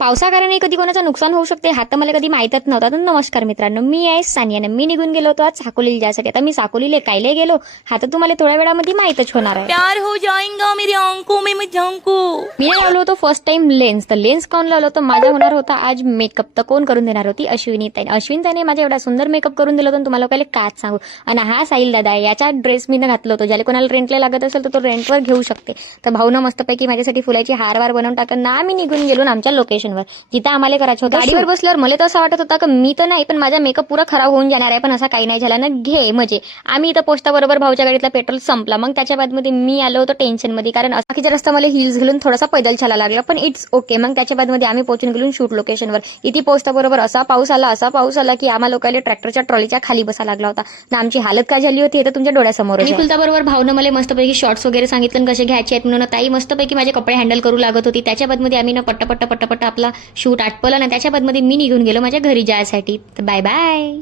पावसाकारणे कधी कोणाचं नुकसान होऊ शकते हा तर मला कधी माहीतच नव्हता. तर नमस्कार मित्रांनो, मी आहे सानिया. मी निघून गेलो होतो आज साकोलीला जायसाठी. आता मी साकोलीला कायले गेलो हा तर तुम्हाला थोड्या वेळामध्ये माहीतच होणार आहे. प्यार हो जाएगा मेरी आंखों में मैं झांकू. मी लावलो होतो फर्स्ट टाइम लेन्स. तर लेन्स कोण लावलं होतं? माझा होणार होता आज मेकअप. तर कोण करून देणार होती? अश्विनी ताई. अश्विनी ताईने माझा एवढा सुंदर मेकअप करून दिला होता तुम्हाला पहिले काच सांगू. आणि हा साहिल दादा आहे, याचा ड्रेस मी घातलं होतं. ज्याला कोणाला रेंटला लागत असेल तर तो रेंटवर घेऊ शकते. तर भाऊनं मस्तपैकी माझ्यासाठी फुलाची हार बनवून टाकून ना आम्ही निघून गेलो आमच्या लोकेशनवर जिथं आम्हाला करायचं होतं. गाडीवर बसल्यावर मला तर असं वाटत होतं की मी तर नाही पण माझा मेकअप पुरा खराब होऊन जाणार आहे, पण असा काही नाही झाला ना. घे म्हणजे आम्ही इथं पोचताबरोबर भाऊच्या गाडीतला पेट्रोल संपला. मग त्याच्या बादमध्ये मी आलो होतो टेन्शनमध्ये, कारण बाकीचा रस्ता मला हिल्स घालून थोडासा पैदल चालायला लागला, पण इट्स ओके. मग त्याच्या बादमध्ये आम्ही पोहोचून गेलो शूट लोकेशनवर. इथे पोहोचताबरोबर असा पाऊस आला की आम्हाला लोकांना ट्रॅक्टरच्या ट्रॉलीच्या खाली बसा लागला होता ना. आमची हालत काय झाली होती हे तर तुमच्या डोळ्यासमोर. आणि खुलताबरोबर भाऊनं मला मस्तपैकी शॉर्ट्स वगैरे सांगितलं कसे घ्यायचे आहेत म्हणून. ताई मस्तपैकी माझे कपडे हँडल करू लागत होती. त्याच्या बादमध्ये आम्ही ना पट्ट आपला शूट आटपला ना. त्याच्या बादमध्ये मी निघून गेलो माझ्या घरी जायसाठी. तर बाय बाय.